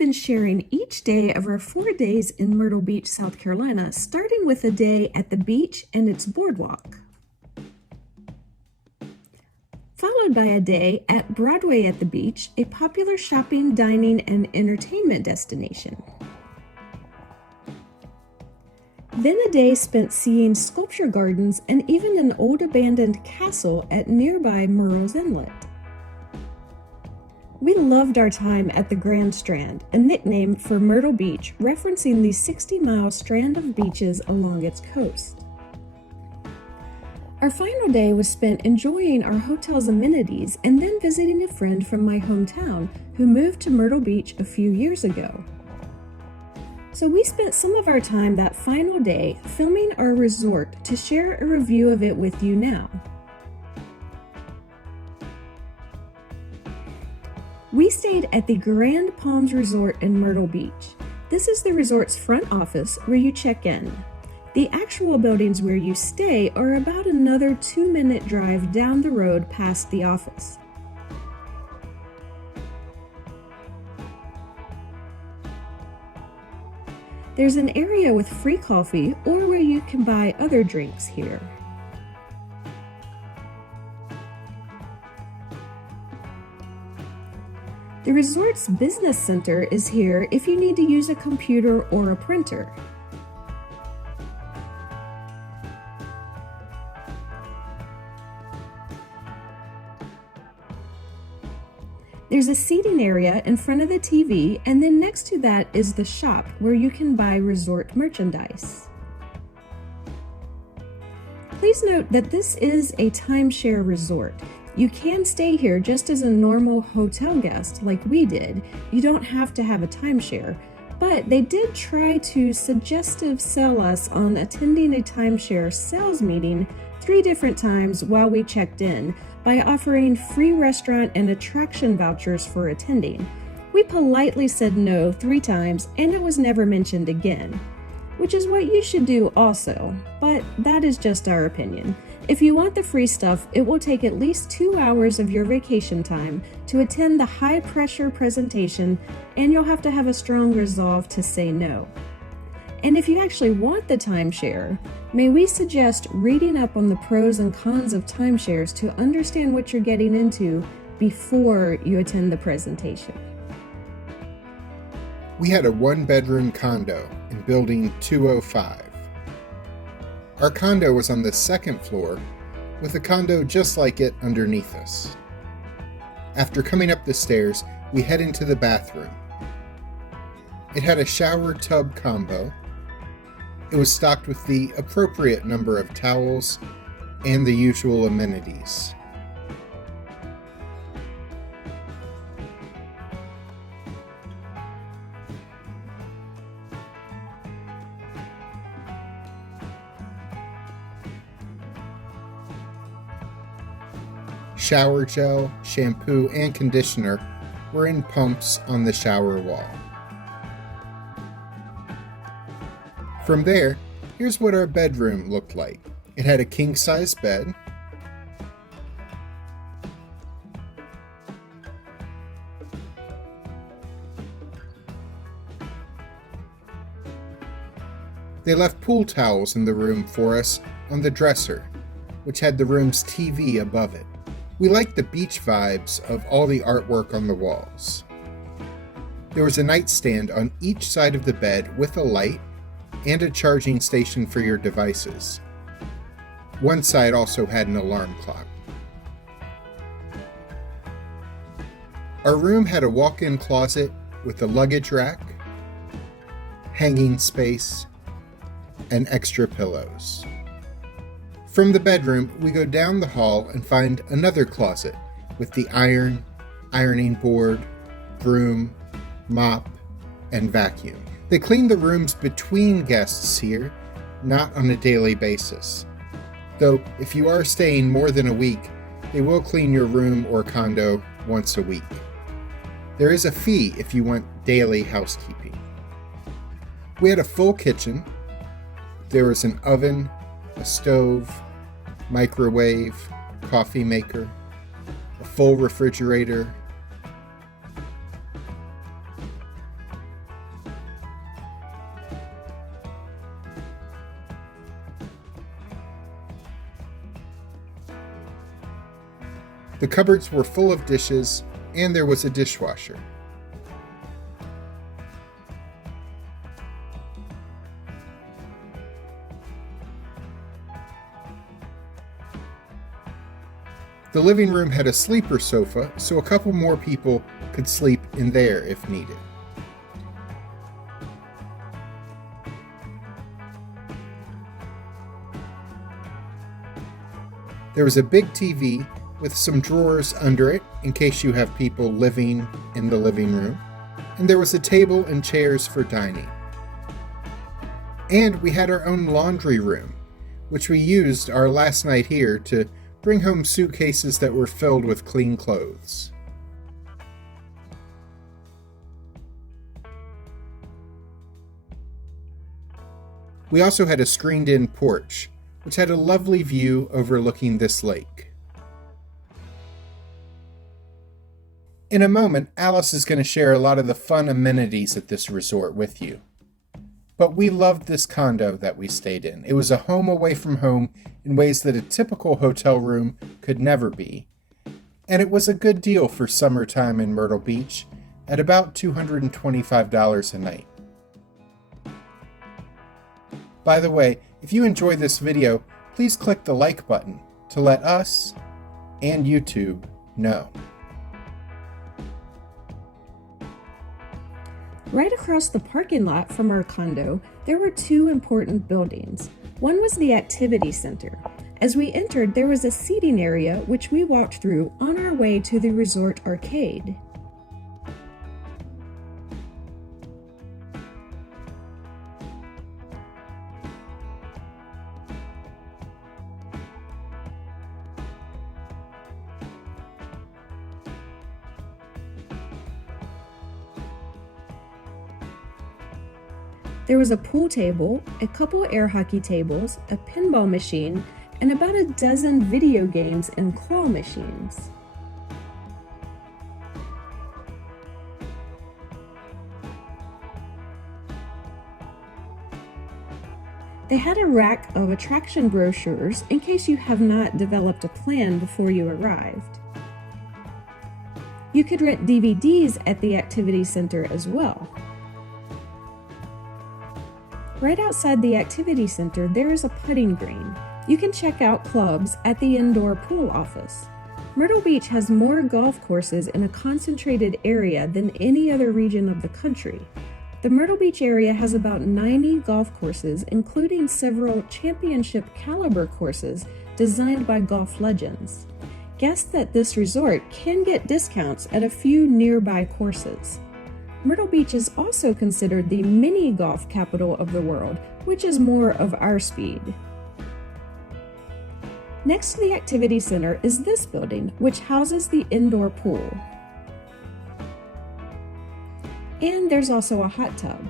been sharing each day of our 4 days in Myrtle Beach, South Carolina, starting with a day at the beach and its boardwalk, followed by a day at Broadway at the beach, a popular shopping, dining, and entertainment destination. Then a day spent seeing sculpture gardens and even an old abandoned castle at nearby Murrell's Inlet. We loved our time at the Grand Strand, a nickname for Myrtle Beach, referencing the 60-mile strand of beaches along its coast. Our final day was spent enjoying our hotel's amenities and then visiting a friend from my hometown who moved to Myrtle Beach a few years ago. So we spent some of our time that final day filming our resort to share a review of it with you now. We stayed at the Grand Palms Resort in Myrtle Beach. This is the resort's front office where you check in. The actual buildings where you stay are about another 2-minute drive down the road past the office. There's an area with free coffee or where you can buy other drinks here. The resort's business center is here if you need to use a computer or a printer. There's a seating area in front of the TV, and then next to that is the shop where you can buy resort merchandise. Please note that this is a timeshare resort. You can stay here just as a normal hotel guest like we did. You don't have to have a timeshare, but they did try to suggestive sell us on attending a timeshare sales meeting 3 different times while we checked in by offering free restaurant and attraction vouchers for attending. We politely said no 3 times and it was never mentioned again, which is what you should do also, but that is just our opinion. If you want the free stuff, it will take at least 2 hours of your vacation time to attend the high-pressure presentation, and you'll have to have a strong resolve to say no. And if you actually want the timeshare, may we suggest reading up on the pros and cons of timeshares to understand what you're getting into before you attend the presentation. We had a 1-bedroom condo in building 205. Our condo was on the 2nd floor, with a condo just like it underneath us. After coming up the stairs, we head into the bathroom. It had a shower tub combo. It was stocked with the appropriate number of towels and the usual amenities. Shower gel, shampoo, and conditioner were in pumps on the shower wall. From there, here's what our bedroom looked like. It had a king-size bed, they left pool towels in the room for us on the dresser, which had the room's TV above it. We liked the beach vibes of all the artwork on the walls. There was a nightstand on each side of the bed with a light and a charging station for your devices. One side also had an alarm clock. Our room had a walk-in closet with a luggage rack, hanging space, and extra pillows. From the bedroom, we go down the hall and find another closet with the ironing board, broom, mop, and vacuum. They clean the rooms between guests here, not on a daily basis. Though, if you are staying more than a week, they will clean your room or condo once a week. There is a fee if you want daily housekeeping. We had a full kitchen. There was an oven, a stove, microwave, coffee maker, a full refrigerator, The cupboards were full of dishes, and there was a dishwasher. The living room had a sleeper sofa, so a couple more people could sleep in there if needed. There was a big TV with some drawers under it in case you have people living in the living room, and there was a table and chairs for dining. And we had our own laundry room, which we used our last night here to bring home suitcases that were filled with clean clothes. We also had a screened-in porch, which had a lovely view overlooking this lake. In a moment, Alice is going to share a lot of the fun amenities at this resort with you. But we loved this condo that we stayed in. It was a home away from home in ways that a typical hotel room could never be. And it was a good deal for summertime in Myrtle Beach at about $225 a night. By the way, if you enjoy this video, please click the like button to let us and YouTube know. Right across the parking lot from our condo, there were two important buildings. One was the activity center. As we entered, there was a seating area which we walked through on our way to the resort arcade. There was a pool table, a couple air hockey tables, a pinball machine, and about a dozen video games and claw machines. They had a rack of attraction brochures in case you have not developed a plan before you arrived. You could rent DVDs at the activity center as well. Right outside the activity center, there is a putting green. You can check out clubs at the indoor pool office. Myrtle Beach has more golf courses in a concentrated area than any other region of the country. The Myrtle Beach area has about 90 golf courses, including several championship caliber courses designed by golf legends. Guests at this resort can get discounts at a few nearby courses. Myrtle Beach is also considered the mini golf capital of the world, which is more of our speed. Next to the activity center is this building, which houses the indoor pool. And there's also a hot tub.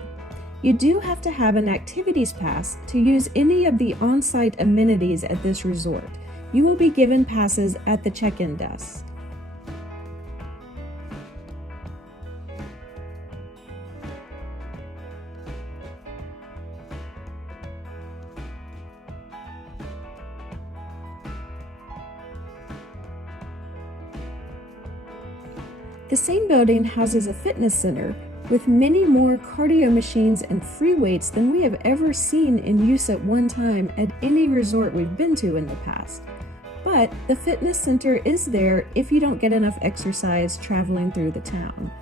You do have to have an activities pass to use any of the on-site amenities at this resort. You will be given passes at the check-in desk. The same building houses a fitness center with many more cardio machines and free weights than we have ever seen in use at one time at any resort we've been to in the past. But the fitness center is there if you don't get enough exercise traveling through the town.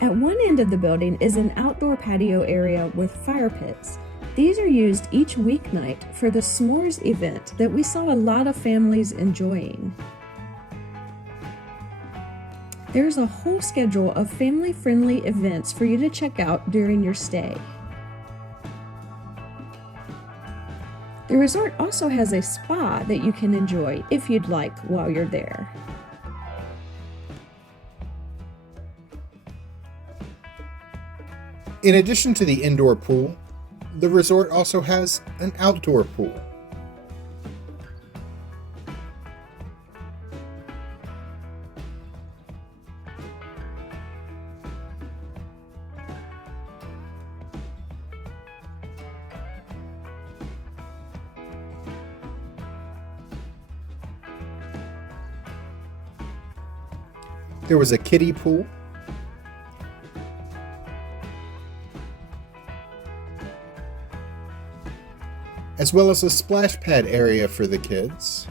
At one end of the building is an outdoor patio area with fire pits. These are used each weeknight for the s'mores event that we saw a lot of families enjoying. There's a whole schedule of family-friendly events for you to check out during your stay. The resort also has a spa that you can enjoy if you'd like while you're there. In addition to the indoor pool, the resort also has an outdoor pool. There was a kiddie pool, as well as a splash pad area for the kids,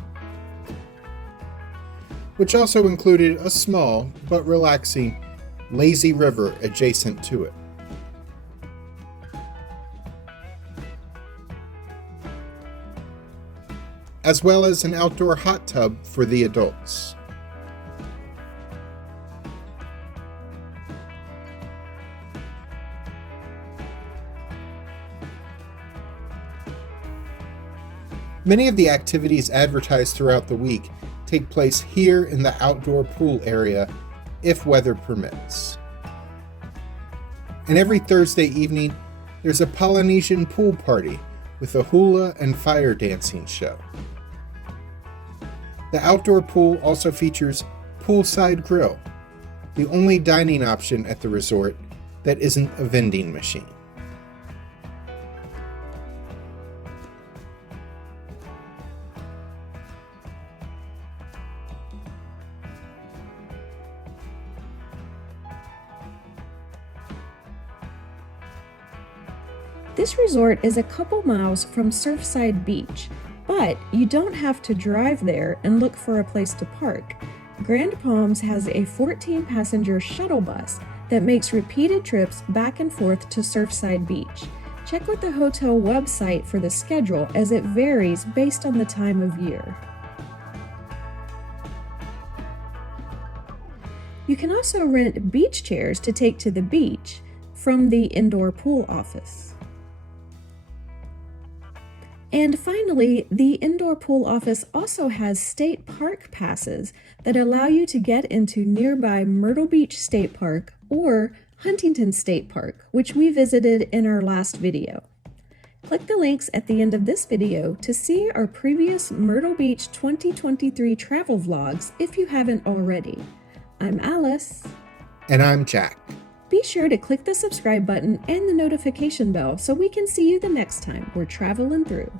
which also included a small but relaxing lazy river adjacent to it. As well as an outdoor hot tub for the adults. Many of the activities advertised throughout the week take place here in the outdoor pool area if weather permits. And every Thursday evening, there's a Polynesian pool party with a hula and fire dancing show. The outdoor pool also features poolside grill, the only dining option at the resort that isn't a vending machine. This resort is a couple miles from Surfside Beach, but you don't have to drive there and look for a place to park. Grand Palms has a 14-passenger shuttle bus that makes repeated trips back and forth to Surfside Beach. Check with the hotel website for the schedule as it varies based on the time of year. You can also rent beach chairs to take to the beach from the indoor pool office. And finally, the indoor pool office also has state park passes that allow you to get into nearby Myrtle Beach State Park or Huntington State Park, which we visited in our last video. Click the links at the end of this video to see our previous Myrtle Beach 2023 travel vlogs if you haven't already. I'm Alice. And I'm Jack. Be sure to click the subscribe button and the notification bell so we can see you the next time we're traveling through.